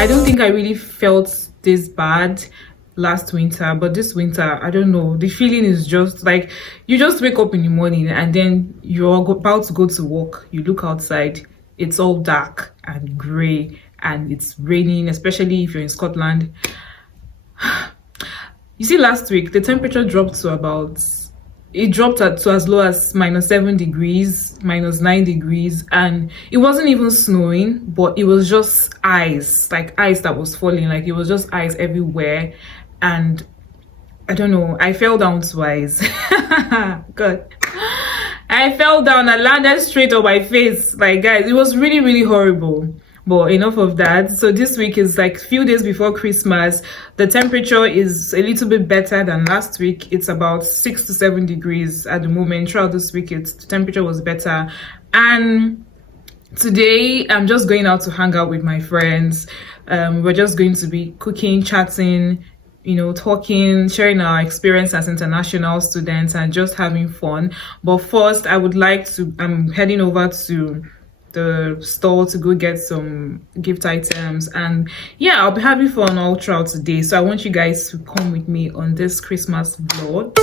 I don't think I really felt this bad last winter, but this winter, I don't know, the feeling is just like you just wake up in the morning and then you're about to go to work. You look outside, it's all dark and gray and it's raining, especially if you're in Scotland. You see, last week the temperature dropped to to as low as -7 degrees, -9 degrees, and it wasn't even snowing, but it was just ice, like ice that was falling, like it was just ice everywhere. And I don't know, I fell down twice. God, I fell down, I landed straight on my face. Like, guys, it was really, really horrible. But enough of that. So this week is like a few days before Christmas. The temperature is a little bit better than last week. It's about 6 to 7 degrees at the moment. Throughout this week, the temperature was better. And today I'm just going out to hang out with my friends. We're just going to be cooking, chatting, you know, talking, sharing our experience as international students and just having fun. But first, I'm heading over to the store to go get some gift items, and yeah, I'll be having fun all throughout today. So I want you guys to come with me on this Christmas vlog.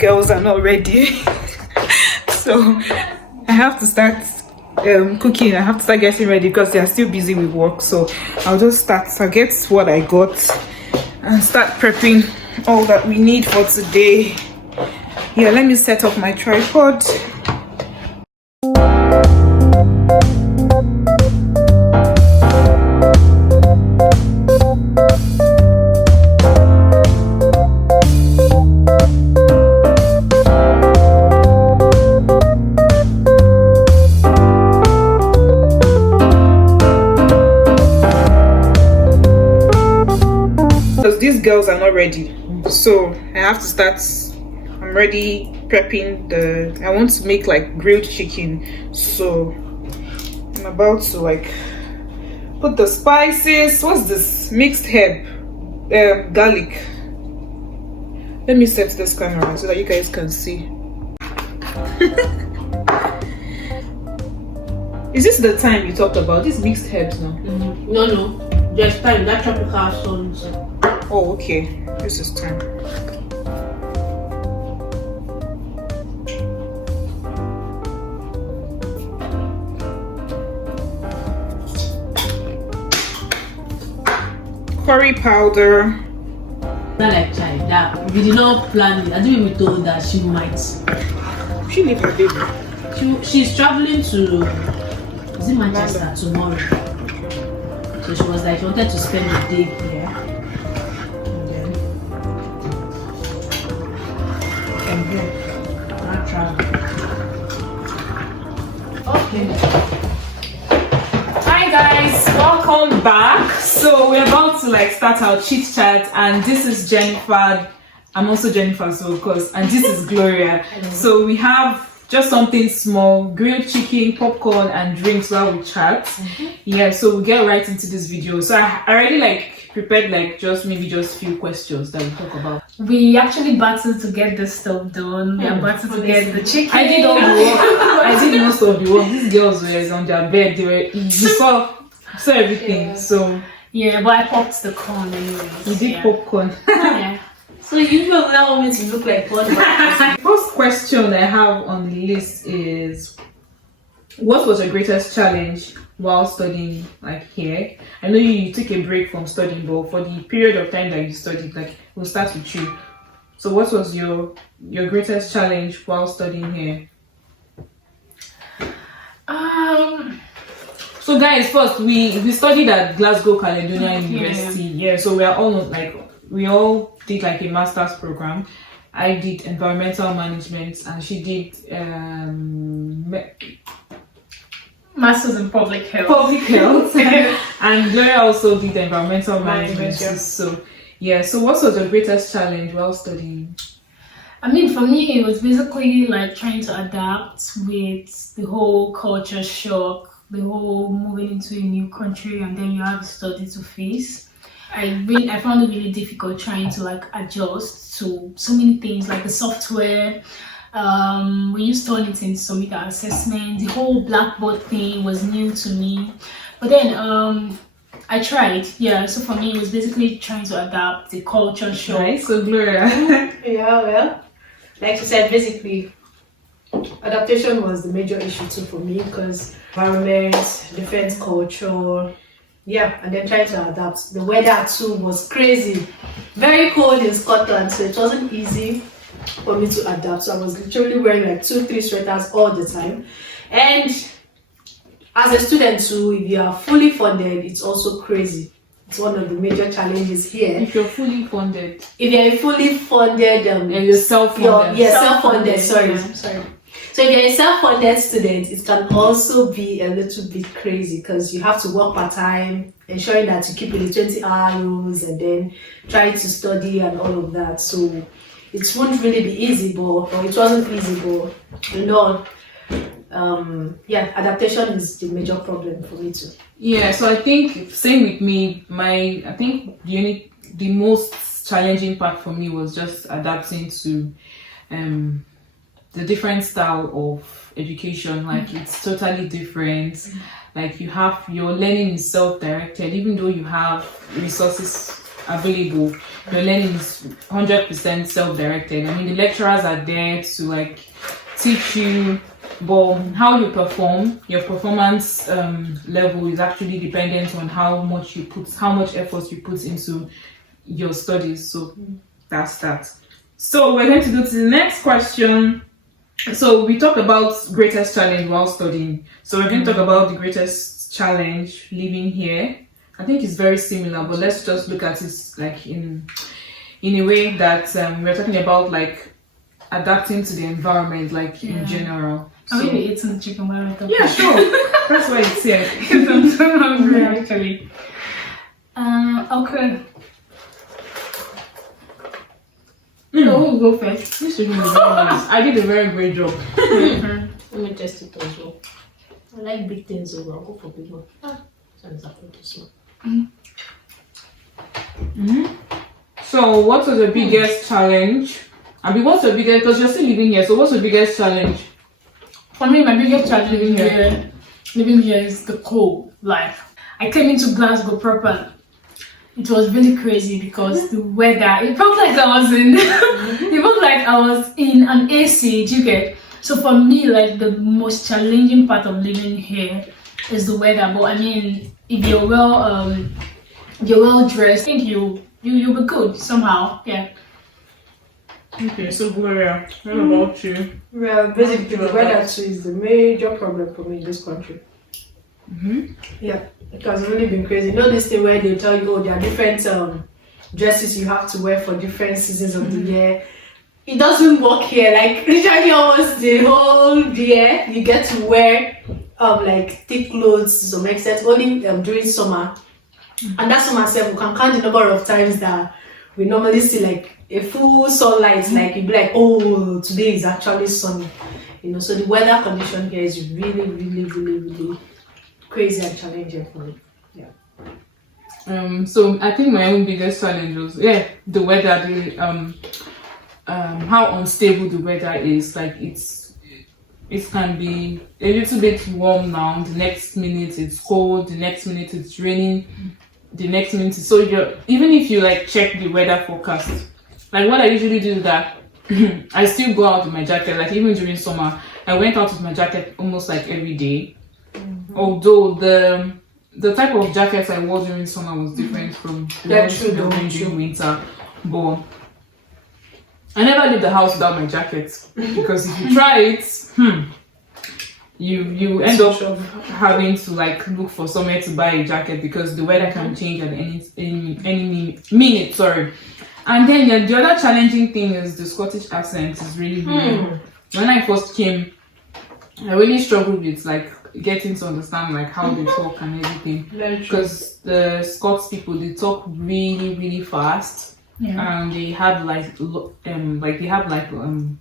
Girls are not ready. So I have to start cooking. I have to start getting ready because they are still busy with work. So I'll get what I got and start prepping all that we need for today. Yeah, let me set up my tripod. These girls are not ready, so I have to start. I'm ready prepping I want to make like grilled chicken, so I'm about to like put the spices. What's this? Mixed herb, garlic. Let me set this camera so that you guys can see. Is this the time you talked about these mixed herbs now? No, there's time. That tropical sun. Oh, okay. This is time. Curry powder. Not like child. That we did not plan it. I didn't even told that she might. She leave her baby. She's traveling to Manchester tomorrow. So she was like, she wanted to spend the day here. And then not travel. Okay. Hi guys, welcome back. So we're about to like start our chit chat, and this is Jennifer. I'm also Jennifer, so of course, and this is Gloria. So we have just something small, grilled chicken, popcorn, and drinks while we chat. Yeah, so we'll get right into this video. So I already like prepared like just few questions that we talk about. We actually battled to get this stuff done. We are battled to get the chicken. I did all the work. I did most of the work. These girls were on their bed. You saw everything. Yeah. So yeah, but I popped the corn anyway. You did popcorn. Yeah. So you will allow me to look like one. First question I have on the list is, what was your greatest challenge while studying like here? I know you took a break from studying, but for the period of time that you studied, like we'll start with you. So what was your greatest challenge while studying here? So guys, first we studied at Glasgow Caledonian University. Yeah, so we are all like we all did like a master's program. I did environmental management and she did Masters in public health. Public health. And Gloria also did environmental management. So yeah, so what was your greatest challenge while studying? I mean, for me, it was basically like trying to adapt with the whole culture shock, the whole moving into a new country, and then you have a study to face. I found it really difficult trying to like adjust to so many things, like the software. We used Turnitin to submit our assessment. The whole blackboard thing was new to me, but then I tried. Yeah, so for me, it was basically trying to adapt the culture shock. Right, so Gloria. Yeah, well, like you said, basically, adaptation was the major issue too for me because environment, different culture, yeah, and then trying to adapt. The weather too was crazy, very cold in Scotland, so it wasn't easy for me to adapt. So I was literally wearing like 2-3 sweaters all the time. And as a student too, if you are fully funded, it's also crazy. It's one of the major challenges here. If you're fully funded. If you're fully funded, and you're self-funded. Self-funded. Sorry. So if you're a self-funded student, it can also be a little bit crazy because you have to work part-time, ensuring that you keep in the 20-hour rules and then trying to study and all of that. So it won't really be easy, or it wasn't easy, but you know, yeah, adaptation is the major problem for me too. Yeah, so I think same with me. I think the most challenging part for me was just adapting to the different style of education. Like it's totally different. Like your learning is self-directed, even though you have resources available. Your learning is 100% self-directed. I mean, the lecturers are there to like teach you, but how you perform, your performance level is actually dependent on how much effort you put into your studies. So that's that. So we're going to go to the next question. So we talked about greatest challenge while studying. So we're going to talk about the greatest challenge living here. I think it's very similar, but let's just look at it like in a way that we're talking about like adapting to the environment, like in general. I mean, we ate some chicken while we Yeah, sure. That's why it's here. I'm so hungry actually. Okay. So who will go first? This chicken is very nice. I did a very great job. Let me test it as well. I like big things, so I'll go for big one. So what was the biggest challenge? I mean, what's your biggest, because you're still living here, so what's your biggest challenge? For me, my biggest challenge living here is the cold. Like, I came into Glasgow proper. It was really crazy because the weather, it felt like I was in an AC, do you get? So for me, like the most challenging part of living here is the weather. But I mean, if you're well dressed, I think you'll be good somehow. Yeah. Okay, so Gloria, what about you? Well, basically, the weather too is the major problem for me in this country. Yeah, it has really been crazy. You know this thing where they tell you, oh, there are different dresses you have to wear for different seasons of the year. It doesn't work here. Like literally almost the whole year you get to wear like thick clothes to some extent, only during summer. And that summer itself, we can count the number of times that we normally see like a full sunlight, like you'd be like, oh, today is actually sunny. You know, so the weather condition here is really, really, really, really crazy and challenging for me. Yeah. So I think my own biggest challenge was the weather, how unstable the weather is. Like it can be a little bit warm now, the next minute it's cold, the next minute it's raining, the next minute so even if you like check the weather forecast, like what I usually do is that I still go out with my jacket. Like even during summer I went out with my jacket almost like every day. Although the type of jackets I wore during summer was different from the ones I wore during winter, but I never leave the house without my jacket because if you try it, you end up having to like look for somewhere to buy a jacket because the weather can change at any minute. Sorry. And then the other challenging thing is the Scottish accent is really weird. When I first came, I really struggled with like getting to understand like how they talk and everything, because the Scots people, they talk really fast, and they have like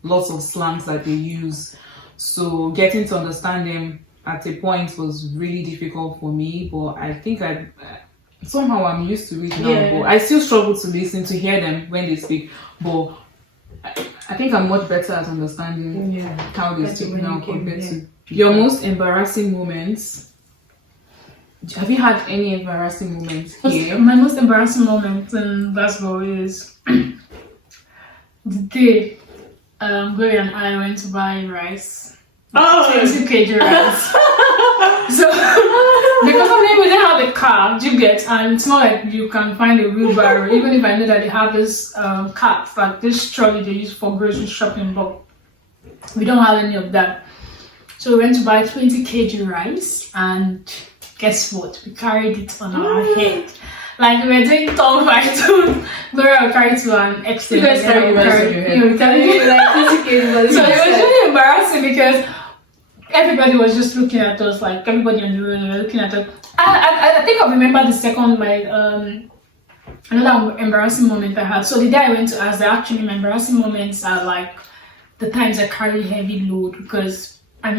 lots of slangs that they use, so getting to understand them at a point was really difficult for me. But I think somehow I'm used to it now, but I still struggle to listen to hear them when they speak, but I think I'm much better at understanding how they speak now compared to your most embarrassing moments. Have you had any embarrassing moments here? My most embarrassing moment in Glasgow is the day Gloria and I went to buy rice. 20 kg rice. So because of me, we didn't have a car, do you get? And it's not like you can find a wheelbarrow, even if I know that they have this cart, like this trolley they use for grocery shopping, but we don't have any of that. So we went to buy 20 kg rice, and guess what? We carried it on our head. Like we were doing tall fight. Gloria will carry to an extent. You guys carry rice on your head. So it was really embarrassing because everybody was just looking at us, like everybody on the road was looking at us. I think I remember the second, another embarrassing moment I had. So the day I went to Asda, actually my embarrassing moments are like the times I carry heavy load, because I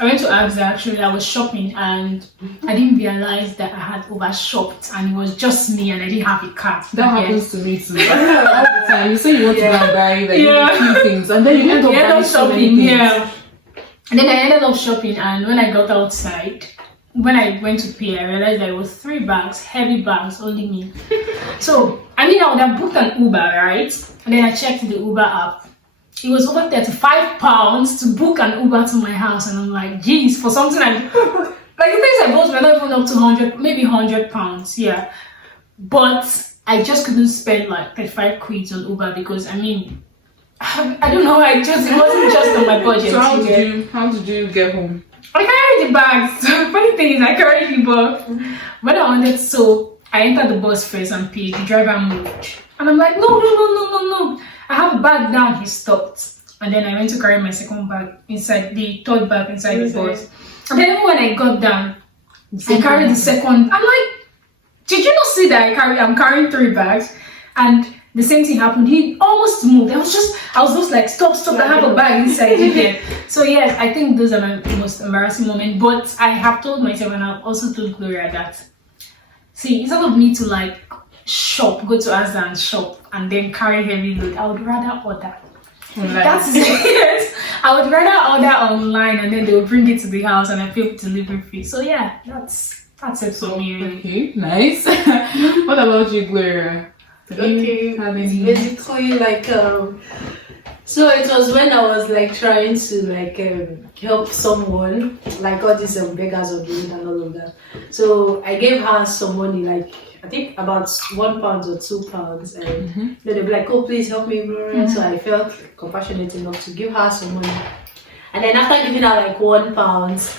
went to Asda, actually I was shopping and I didn't realize that I had overshopped and it was just me and I didn't have a car. That happens to me too. All the time. You say you want to go and buy like a few things and then you end up buying so many things. And then I ended up shopping, and when I got outside, when I went to pay, I realized that it was 3 bags, heavy bags, only me. So, I would have booked an Uber, right? And then I checked the Uber app. It was over £35 to book an Uber to my house, and I'm like, geez, for something like the things I bought were not even up to 100, maybe £100, yeah. But I just couldn't spend like 35 quid on Uber because I don't know. It wasn't just on my budget. So how did you get home? I carried the bags. So the funny thing is, I carried the bag. When I wanted, so I entered the bus first and paid. The driver moved, and I'm like, no. I have a bag down. He stopped, and then I went to carry my second bag inside the third bag inside the bus. And then when I got down, I carried the second. I'm like, did you not see that I'm carrying 3 bags? And the same thing happened. He almost moved. I was just like, stop, I have a bag inside here. So yes, I think those are my most embarrassing moments. But I have told myself, and I've also told Gloria that, see, instead of me to like shop, go to Asda and shop, and then carry heavy load, I would rather order. That's it. I would rather order online, and then they will bring it to the house, and I pay delivery fee. So yeah, that's it for me. Really. Okay, nice. What about you, Gloria? Okay, basically like so it was when I was like trying to like help someone, like all these beggars of the road and all of that. So I gave her some money, like I think about £1 or £2, and then they'd be like, oh please help me, Gloria. So I felt compassionate enough to give her some money, and then after giving her like £1,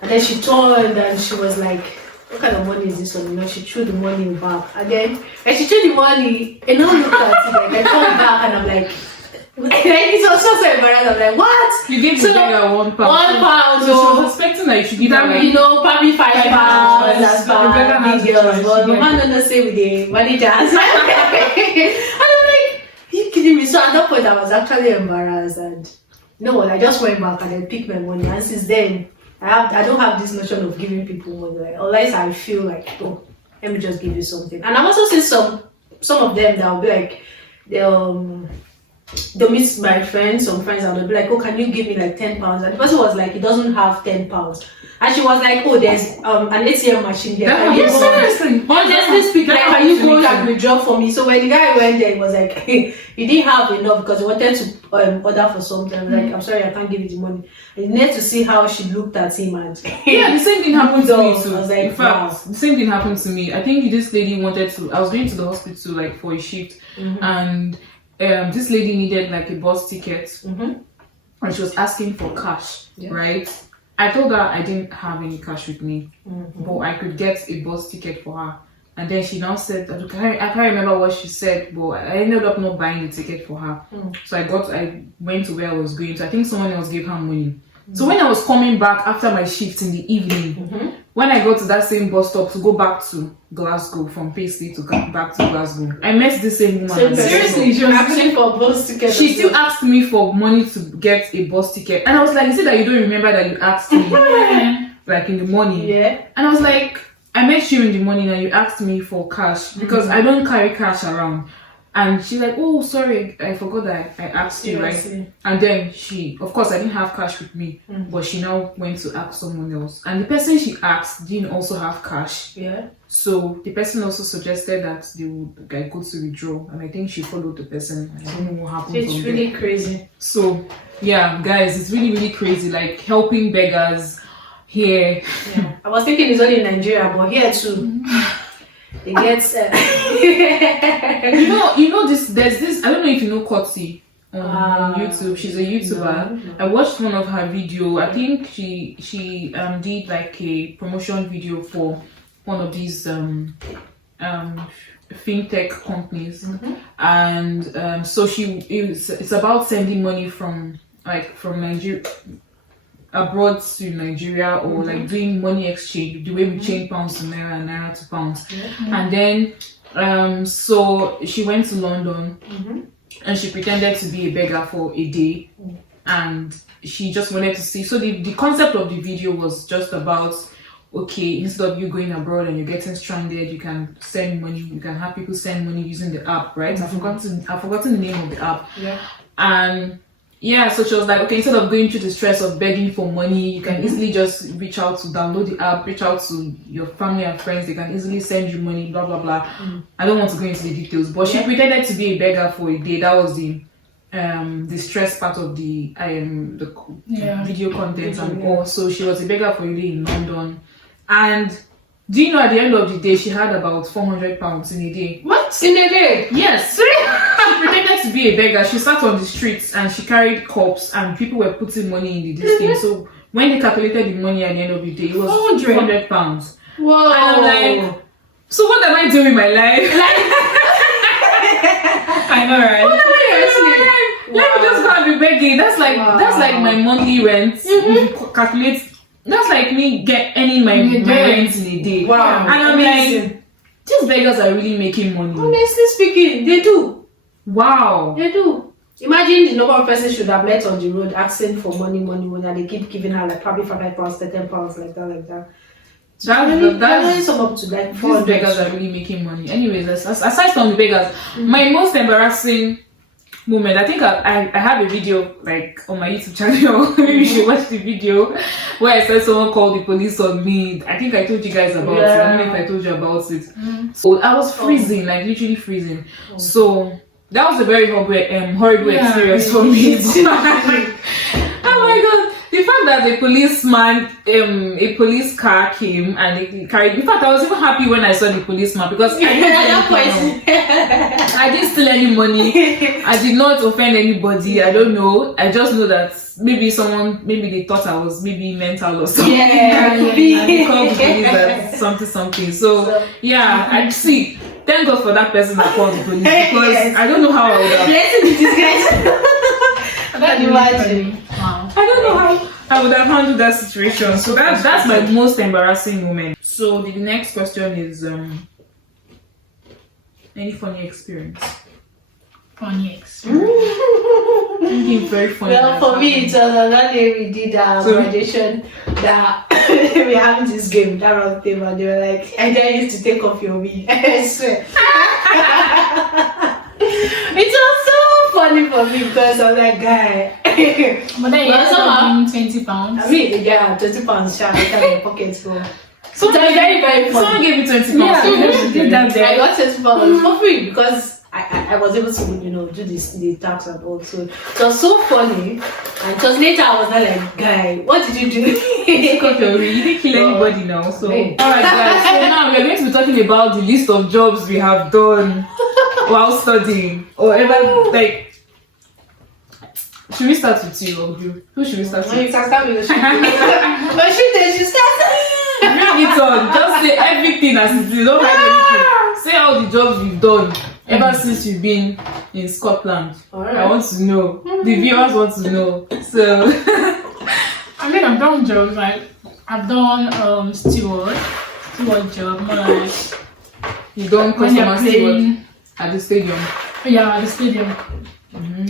and then she turned and she was like, what kind of money is this one? She threw the money back. And then when she threw the money, and I looked at it, like I turned back and I'm like, it was so embarrassing. I'm like, what? You gave the beggar £1. £1. So she was expecting that you should give her like, probably £5 as big girls. But the man doesn't say with the manager. And I'm like, you kidding me? So at that point I was actually embarrassed, and I just went back and then picked my money, and since then I don't have this notion of giving people money, like, unless I feel like, oh, let me just give you something. And I've also seen some of them that will be like, they'll meet my friends, some friends, and they'll be like, oh, can you give me like £10? And the person was like, he doesn't have £10. And she was like, oh, there's an ATM machine here. Seriously, honestly speaking, like, can you go and withdraw for me? So when the guy went there, he was like, he didn't have enough because he wanted to order for something. I'm like, I'm sorry, I can't give you the money. And you need to see how she looked at him, and the same thing happened to me too. I was like, in fact, the same thing happened to me. I think this lady wanted to. I was going to the hospital like for a shift, and this lady needed like a bus ticket, and she was asking for cash, right? I told her I didn't have any cash with me, but I could get a bus ticket for her. And then she now said, I can't remember what she said, but I ended up not buying the ticket for her. So I went to where I was going to. I think someone else gave her money. So when I was coming back after my shift in the evening, when I got to that same bus stop to go back to Glasgow, from Paisley to back to Glasgow, I met the same woman. Seriously, she was asking for a bus ticket. She still asked me for money to get a bus ticket. And I was like, you said that you don't remember that you asked me like in the morning. Yeah. And I was like, I met you in the morning and you asked me for cash because I don't carry cash around. And she's like, oh, sorry, I forgot that I asked you, right? And then of course, I didn't have cash with me, but she now went to ask someone else. And the person she asked didn't also have cash. Yeah. So the person also suggested that they would go to withdraw. And I think she followed the person. I don't know what happened. It's really crazy. So, yeah, guys, it's really, really crazy. Like, helping beggars here. Yeah. I was thinking it's only in Nigeria, but here too. It gets you know this, there's this, I don't know if you know Kotsi on YouTube. She's a YouTuber. No. I watched one of her video. I think she did like a promotion video for one of these fintech companies, and so it's about sending money from Nigeria abroad to Nigeria, or like doing money exchange, the way we change pounds to naira and naira to pounds. And then so she went to London and she pretended to be a beggar for a day, and she just wanted to see. So the concept of the video was just about, okay, instead of you going abroad and you're getting stranded, you can send money, you can have people send money using the app, right? I've forgotten the name of the app. And yeah, so she was like, okay, instead of going through the stress of begging for money, you can easily just reach out to download the app, reach out to your family and friends, they can easily send you money, blah blah blah. I don't want to go into the details, but she pretended to be a beggar for a day. That was the stress part of the video content and all. So she was a beggar for a day in London. And do you know, at the end of the day, she had about £400 in a day. What? In a day? Yes. She pretended to be a beggar. She sat on the streets and she carried cups, and people were putting money in the thing. So when they calculated the money at the end of the day, it was £400. Whoa. And I'm like, so what am I doing with my life? I know, right? What am I doing? Let me just go and be begging. That's like my monthly rent. If you calculate, that's like me earning my rent in a day. Wow. And I'm like, these beggars are really making money. Honestly speaking, they do. Wow. They do. Imagine the number of persons should have met on the road asking for money, and they keep giving her like probably £5, £10, like that. That's some up to like 400. These beggars are really making money. Anyways, aside from the beggars, my most embarrassing moment, I think I have a video like on my YouTube channel. Maybe you should watch the video where I said someone called the police on me. I think I told you guys about it. I don't know if I told you about it. So I was freezing, like literally freezing. So that was a very horrible experience for me. Oh my god. The fact that the policeman, a police car came and they carried. In fact, I was even happy when I saw the policeman because I didn't steal any money. I did not offend anybody. I don't know. I just know that maybe they thought I was maybe mental or something. Yeah, they called the police that something. So yeah, I see. Thank God for that person that called the police, because I don't know how I would have. I can imagine. Wow. I don't know how I would have handled that situation. So that's my most embarrassing moment. So the next question is any funny experience? Funny experience. Something very funny. Well, for me, it's another day we did graduation that we having this game, that round table, and they were like, I dare you to take off your wig. I swear. It was so funny for me because I was like, guy. But then you had £20. I mean, yeah, £20 sharp in my pocket. So Someone very, very funny. Someone gave me £20. Yeah, I got £20 for free because I was able to, do the tax and all. So it was so funny. And just later I was like, guy, what did you do? You didn't kill anybody now. So alright guys, so now we're going to be talking about the list of jobs we have done while studying, or ever like Should we start with you or you? Who should we start No, you with? can start with the shit. But shit, she started. Bring it on. Just say everything as it is. You don't hide anything. Say all the jobs you've done ever since you've been in Scotland. Alright. I want to know. The viewers want to know. So I mean, I've done jobs like I've done steward job, more like you done when they're customer steward playing. at the stadium. Yeah, at the stadium.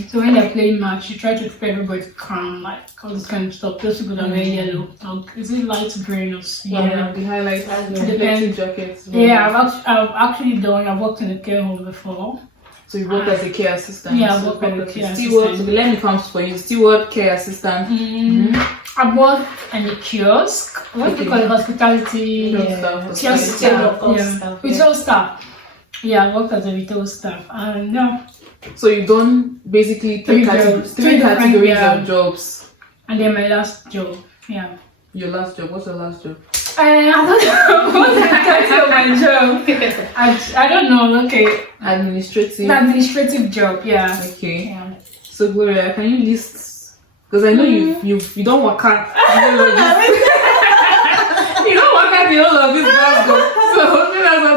So when they're playing match, you try to keep everybody calm, like all this kind of stuff. Those people that wear yellow, is it light green or Yeah, the highlights, the reflective jackets. Yeah, I've actually done. I've worked in a care home before. So you work as a care assistant. Yeah, I so work as a care steward. assistant. Let me come for you. Steward, care assistant. I've worked in the kiosk. What do you call it? Hospitality. Kiosk staff. Yeah. Retail staff. Yeah, I worked as a retail staff. And yeah. So you've done basically three categories of jobs. And then my last job. Yeah. Your last job. What's your last job? I don't know what's the title of my job. I don't know. Okay. Administrative job. Yeah. Okay. Yeah. So Gloria, can you list? Because I know you don't work out. You don't work out the whole of this Glasgow. So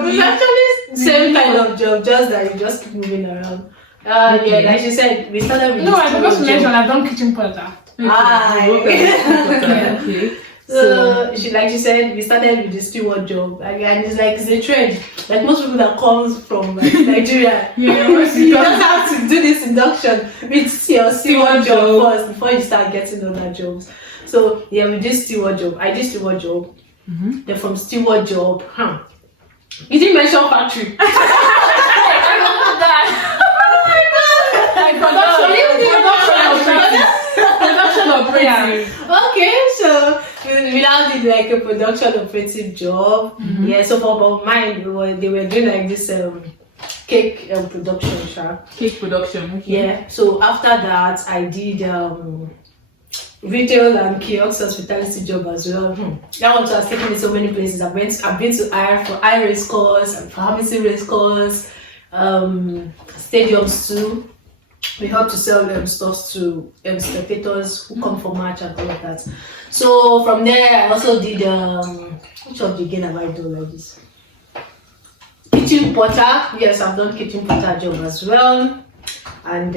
it's actually same kind of job, just that you just keep moving around. Yeah, like she said, we started with. No, I forgot to mention I've done kitchen porter. Okay. So she said, we started with the steward job, and it's like it's a trend. Like most people that comes from Nigeria, you just have to do this induction with your steward job first before you start getting other jobs. So yeah, we did steward job. I did steward job. Then from steward job, you didn't mention factory. Production operative. Okay, so we now did like a production operative job. Yeah, so for mine, they were doing like this cake production, sure. Cake production. Okay. Yeah. So after that, I did retail and kiosk hospitality job as well. That one has taken me so many places. I've been to I race course, pharmacy race course, stadiums too. We help to sell stuff to spectators who come for match and all of that. So from there, I also did which of the again have I done like this? Kitchen porter. Yes, I've done kitchen porter job as well. And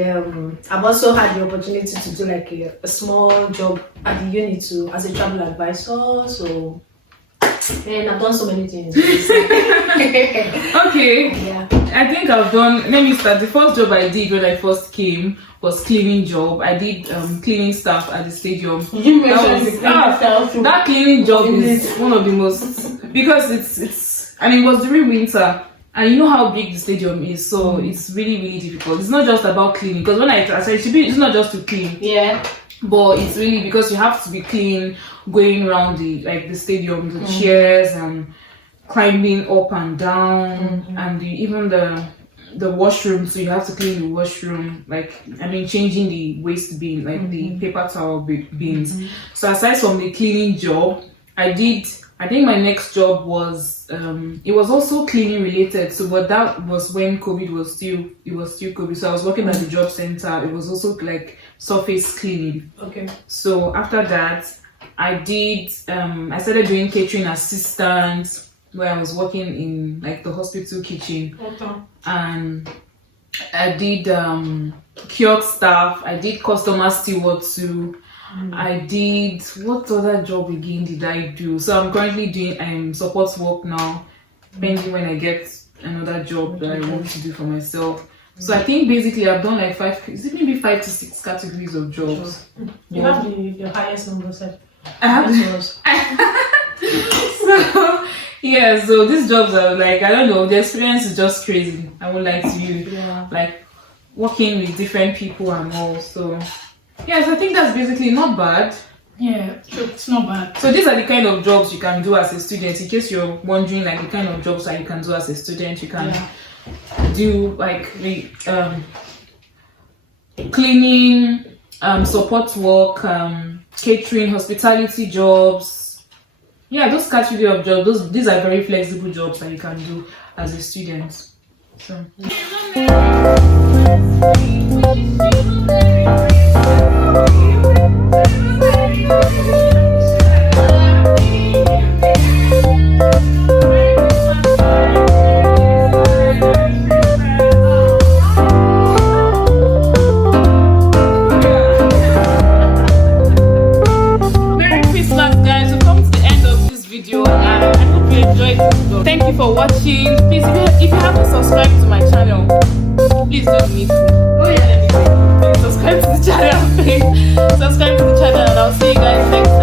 I've also had the opportunity to do like a small job at the uni too as a travel advisor. So and I've done so many things. Okay. Yeah. I think I've done. Let me start. The first job I did when I first came was cleaning job. I did cleaning stuff at the stadium. That cleaning job is one of the most, because it's and it was during winter. And you know how big the stadium is, so it's really difficult. It's not just about cleaning, because when I said it's not just to clean. Yeah. But it's really because you have to be clean, going around the stadium, the chairs, and climbing up and down, and even the washroom. So you have to clean the washroom, changing the waste bin, the paper towel bins. So aside from the cleaning job, I think my next job was it was also cleaning related. So but that was when COVID was still COVID. So I was working at the job center. It was also like surface cleaning. Okay. So after that, I started doing catering assistant, where I was working in like the hospital kitchen. Okay. And I did kiosk staff. I did customer steward too. I did, what other job again did I do? So I'm currently doing support work now, pending when I get another job that I want to do for myself. So I think basically I've done like 5 to 6 categories of jobs. You have the highest number, sir. I have So yeah, so these jobs are like, I don't know, the experience is just crazy. I would like to like working with different people and all. So yes, I think that's basically not bad. Yeah, it's not bad. So these are the kind of jobs you can do as a student. In case you're wondering, like the kind of jobs that you can do as a student, you can do like cleaning, support work, catering, hospitality jobs. Yeah, those category of jobs. These are very flexible jobs that you can do as a student. So. video, and I hope you enjoyed this vlog. Thank you for watching. Please, if you haven't subscribed to my channel, please don't need to. Oh yeah, please subscribe to the channel, please. Subscribe to the channel, and I'll see you guys next time.